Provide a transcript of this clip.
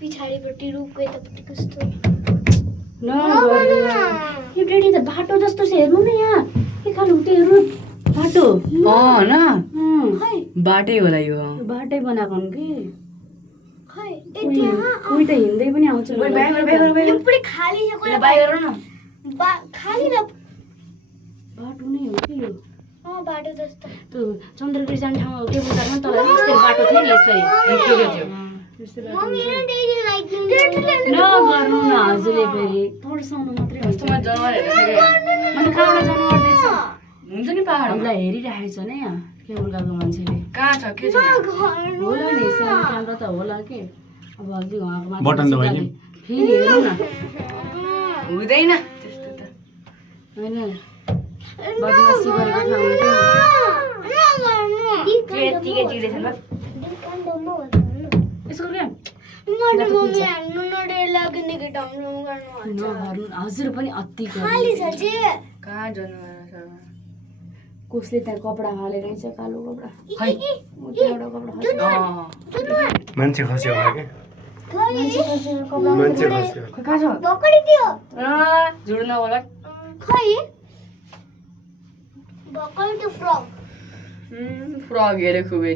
पिछाडिपट्टि रुखको यतापट्टि कस्तो यो डेडी त बाटो जस्तो छ हेर्नु न यहाँ के खालको त्यो बाटो न खै बाटै होला यो बाटै बनाएको हुन् कि खै कोही त हिँड्दै पनि आउँछ यो पुरै खाली छ कोही खाली र बाटो नै हो कि यो बाटो जस्तो त्यो चन्द्रगिरी जाने ठाउँ टेबल कारमा तल यस्तै बाटो थियो नि यस्तै त्यस्तै बाटो हुन्छ। नगर्नु न हजुरले फेरि तर्साउनु मात्रै हुन्छ मैले कहाँबाट जानु पर्दैछ हुन्छ नि पहाड हामीलाई हेरिराखेको छ नि यहाँ केबुल कारको मान्छेले कहाँ छ के छ होला नि सानो क्यामेरा त होला के अब अघि उहाँको माथि बटन दबाइ नि। फेरि हेर्नु न हुँदैन त्यस्तो त होइन बदमासी गरेको ठाउँ हुन्छ यतिकै चिडेछ ल यसो क्या नगर्नु नगर्नु हजुर पनि अति खाली छ जे कहाँ जनावर छ कसले त्यहाँ कपडा फालेर रहेछ कालो कपडा खै एउटा कपडा मान्छे खस्यो होला क्या मान्छे खस्यो कहाँ छ भर्खरै थियो झुड्न होला खै भर्खरै त्यो फ्रक फ्रग हेरे खुबै